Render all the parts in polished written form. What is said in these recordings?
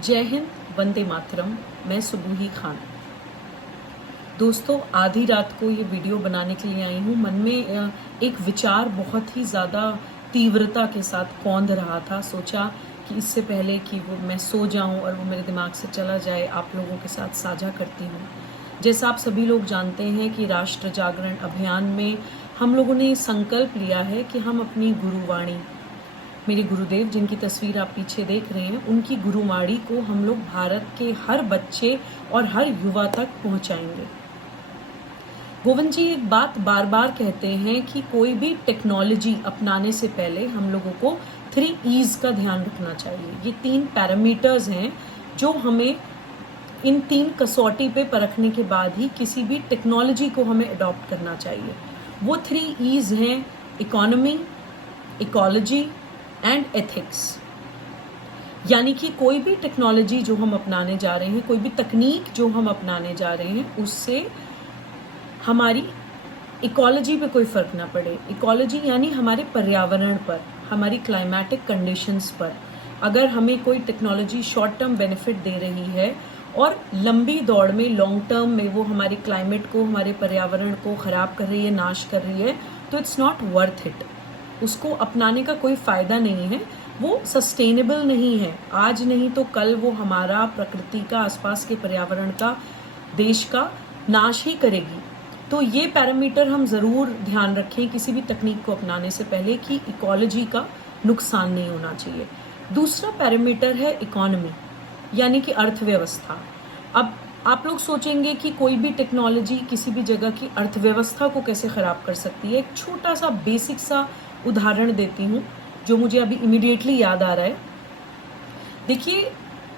जय हिंद, वंदे मातरम। मैं सुबूही खान। दोस्तों, आधी रात को ये वीडियो बनाने के लिए आई हूँ। मन में एक विचार बहुत ही ज़्यादा तीव्रता के साथ कौंध रहा था। सोचा कि इससे पहले कि वो मैं सो जाऊं और वो मेरे दिमाग से चला जाए, आप लोगों के साथ साझा करती हूँ। जैसा आप सभी लोग जानते हैं कि राष्ट्र जागरण अभियान में हम लोगों ने संकल्प लिया है कि हम अपनी गुरुवाणी, मेरे गुरुदेव जिनकी तस्वीर आप पीछे देख रहे हैं, उनकी गुरुवाणी को हम लोग भारत के हर बच्चे और हर युवा तक पहुंचाएंगे। गोविंद जी एक बात बार बार कहते हैं कि कोई भी टेक्नोलॉजी अपनाने से पहले हम लोगों को 3 E's का ध्यान रखना चाहिए। ये 3 पैरामीटर्स हैं जो हमें इन 3 कसौटी पे परखने के बाद ही किसी भी टेक्नोलॉजी को हमें अडॉप्ट करना चाहिए। वो 3 E's हैं इकोनॉमी, इकोलॉजी एंड एथिक्स। यानी कि कोई भी टेक्नोलॉजी जो हम अपनाने जा रहे हैं, कोई भी तकनीक जो हम अपनाने जा रहे हैं, उससे हमारी इकोलॉजी पे कोई फर्क ना पड़े। इकोलॉजी यानी हमारे पर्यावरण पर, हमारी क्लाइमेटिक कंडीशंस पर। अगर हमें कोई टेक्नोलॉजी शॉर्ट टर्म बेनिफिट दे रही है और लंबी दौड़ में, लॉन्ग टर्म में वो हमारे क्लाइमेट को, हमारे पर्यावरण को खराब कर रही है, नाश कर रही है, तो इट्स नॉट वर्थ इट। उसको अपनाने का कोई फायदा नहीं है। वो सस्टेनेबल नहीं है। आज नहीं तो कल वो हमारा, प्रकृति का, आसपास के पर्यावरण का, देश का नाश ही करेगी। तो ये पैरामीटर हम ज़रूर ध्यान रखें किसी भी तकनीक को अपनाने से पहले कि इकोलॉजी का नुकसान नहीं होना चाहिए। दूसरा पैरामीटर है इकोनॉमी, यानी कि अर्थव्यवस्था। अब आप लोग सोचेंगे कि कोई भी टेक्नोलॉजी किसी भी जगह की अर्थव्यवस्था को कैसे ख़राब कर सकती है। एक छोटा सा बेसिक सा उदाहरण देती हूँ जो मुझे अभी इमीडिएटली याद आ रहा है। देखिए,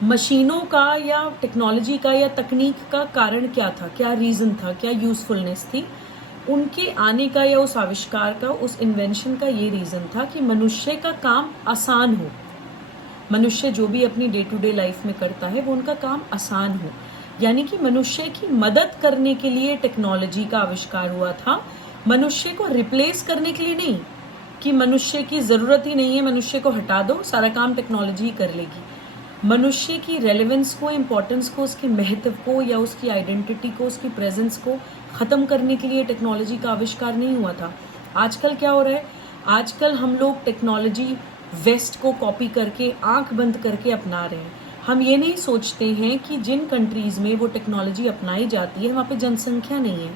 मशीनों का या टेक्नोलॉजी का या तकनीक का कारण क्या था, क्या रीज़न था, क्या यूज़फुलनेस थी उनके आने का या उस आविष्कार का, उस इन्वेंशन का। ये रीज़न था कि मनुष्य का काम आसान हो। मनुष्य जो भी अपनी डे टू डे लाइफ में करता है वो उनका काम आसान हो। यानी कि मनुष्य की मदद करने के लिए टेक्नोलॉजी का आविष्कार हुआ था, मनुष्य को रिप्लेस करने के लिए नहीं कि मनुष्य की ज़रूरत ही नहीं है, मनुष्य को हटा दो, सारा काम टेक्नोलॉजी कर लेगी। मनुष्य की रेलेवेंस को, इम्पोर्टेंस को, उसके महत्व को या उसकी आइडेंटिटी को, उसकी प्रेजेंस को ख़त्म करने के लिए टेक्नोलॉजी का आविष्कार नहीं हुआ था। आजकल क्या हो रहा है, आजकल हम लोग टेक्नोलॉजी वेस्ट को कॉपी करके, आंख बंद करके अपना रहे हैं। हम ये नहीं सोचते हैं कि जिन कंट्रीज़ में वो टेक्नोलॉजी अपनाई जाती है वहाँ पे जनसंख्या नहीं है,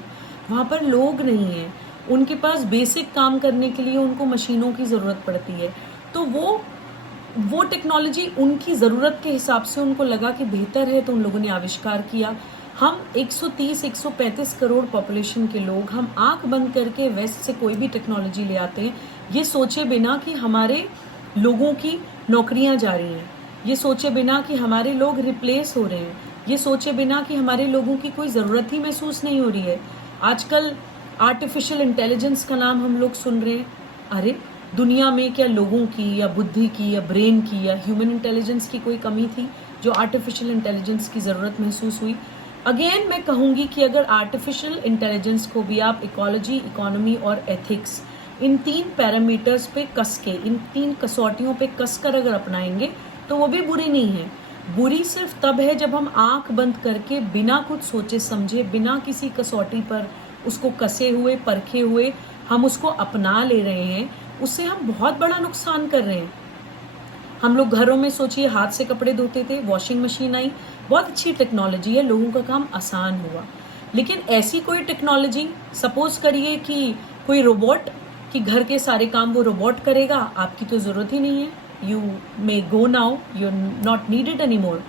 वहाँ पर लोग नहीं हैं, उनके पास बेसिक काम करने के लिए उनको मशीनों की ज़रूरत पड़ती है। तो वो टेक्नोलॉजी उनकी ज़रूरत के हिसाब से उनको लगा कि बेहतर है, तो उन लोगों ने आविष्कार किया। हम 130-135 करोड़ पॉपुलेशन के लोग, हम आंख बंद करके वेस्ट से कोई भी टेक्नोलॉजी ले आते हैं, ये सोचे बिना कि हमारे लोगों की नौकरियां जा रही हैं, ये सोचे बिना कि हमारे लोग रिप्लेस हो रहे हैं, ये सोचे बिना कि हमारे लोगों की कोई ज़रूरत ही महसूस नहीं हो रही है। आजकल आर्टिफिशियल इंटेलिजेंस का नाम हम लोग सुन रहे हैं। अरे, दुनिया में क्या लोगों की या बुद्धि की या ब्रेन की या ह्यूमन इंटेलिजेंस की कोई कमी थी जो आर्टिफिशियल इंटेलिजेंस की ज़रूरत महसूस हुई? अगेन मैं कहूँगी कि अगर आर्टिफिशियल इंटेलिजेंस को भी आप इकोलॉजी, इकोनॉमी और एथिक्स, इन 3 पैरामीटर्स पे कस के, इन 3 कसौटियों पे कस कर अगर अपनाएंगे तो वो भी बुरी नहीं है। बुरी सिर्फ तब है जब हम आंख बंद करके, बिना कुछ सोचे समझे, बिना किसी कसौटी पर उसको कसे हुए, परखे हुए हम उसको अपना ले रहे हैं। उससे हम बहुत बड़ा नुकसान कर रहे हैं। हम लोग घरों में, सोचिए, हाथ से कपड़े धोते थे, वॉशिंग मशीन आई, बहुत अच्छी टेक्नोलॉजी है, लोगों का काम आसान हुआ। लेकिन ऐसी कोई टेक्नोलॉजी, सपोज करिए कि कोई रोबोट, कि घर के सारे काम वो रोबोट करेगा, आपकी तो ज़रूरत ही नहीं है, you may go now, you not needed any more.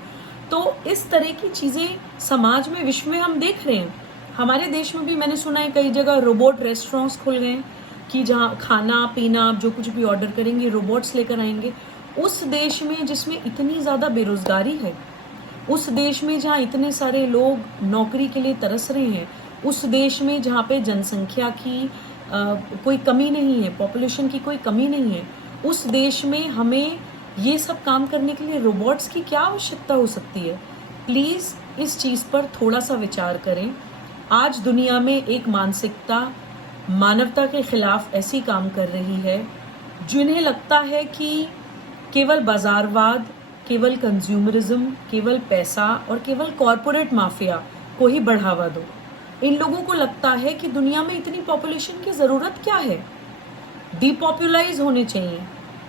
तो इस तरह की चीज़ें समाज में, विश्व में हम देख रहे हैं। हमारे देश में भी मैंने सुना है कई जगह रोबोट रेस्टोरेंट्स खुल गए हैं कि जहाँ खाना पीना आप जो कुछ भी ऑर्डर करेंगे रोबोट्स लेकर आएंगे। उस देश में जिसमें इतनी ज़्यादा बेरोजगारी है, उस देश में जहाँ इतने सारे लोग नौकरी के लिए तरस रहे हैं, उस देश में जहाँ पे जनसंख्या की कोई कमी नहीं है, पॉपुलेशन की कोई कमी नहीं है, उस देश में हमें ये सब काम करने के लिए रोबोट्स की क्या आवश्यकता हो सकती है? प्लीज़ इस चीज़ पर थोड़ा सा विचार करें। आज दुनिया में एक मानसिकता मानवता के खिलाफ ऐसी काम कर रही है जिन्हें लगता है कि केवल बाजारवाद, केवल कंज्यूमरिज्म, केवल पैसा और केवल कॉरपोरेट माफिया को ही बढ़ावा दो। इन लोगों को लगता है कि दुनिया में इतनी पॉपुलेशन की ज़रूरत क्या है, डिपॉपुलाइज होने चाहिए,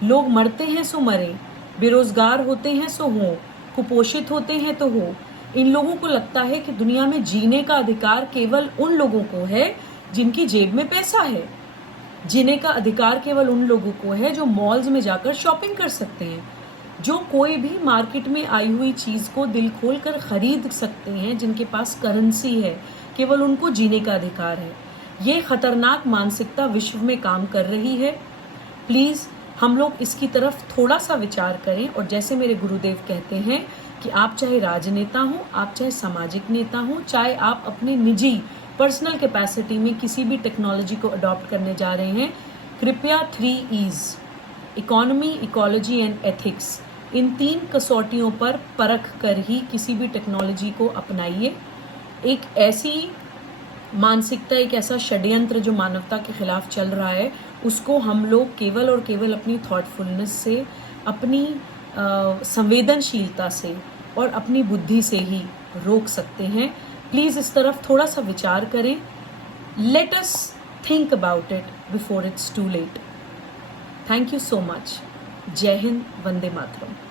लोग मरते हैं सो मरे, बेरोजगार होते हैं सो हो, कुपोषित होते हैं तो हो। इन लोगों को लगता है कि दुनिया में जीने का अधिकार केवल उन लोगों को है जिनकी जेब में पैसा है। जीने का अधिकार केवल उन लोगों को है जो मॉल्स में जाकर शॉपिंग कर सकते हैं, जो कोई भी मार्केट में आई हुई चीज़ को दिल खोल कर खरीद सकते हैं, जिनके पास करेंसी है, केवल उनको जीने का अधिकार है। ये खतरनाक मानसिकता विश्व में काम कर रही है। प्लीज़ हम लोग इसकी तरफ थोड़ा सा विचार करें, और जैसे मेरे गुरुदेव कहते हैं कि आप चाहे राजनेता हो, आप चाहे सामाजिक नेता हो, चाहे आप अपने निजी पर्सनल कैपेसिटी में किसी भी टेक्नोलॉजी को अडॉप्ट करने जा रहे हैं, कृपया 3 E's economy, ecology and ethics, इन 3 कसौटियों पर परख कर ही किसी भी टेक्नोलॉजी को अपनाइए। एक ऐसी मानसिकता, एक ऐसा षड्यंत्र जो मानवता के खिलाफ चल रहा है, उसको हम लोग केवल और केवल अपनी थॉटफुलनेस से, अपनी संवेदनशीलता से और अपनी बुद्धि से ही रोक सकते हैं। प्लीज़ इस तरफ थोड़ा सा विचार करें। Let us think about it before it's too late. Thank you so much. जय हिंद, वंदे मातरम।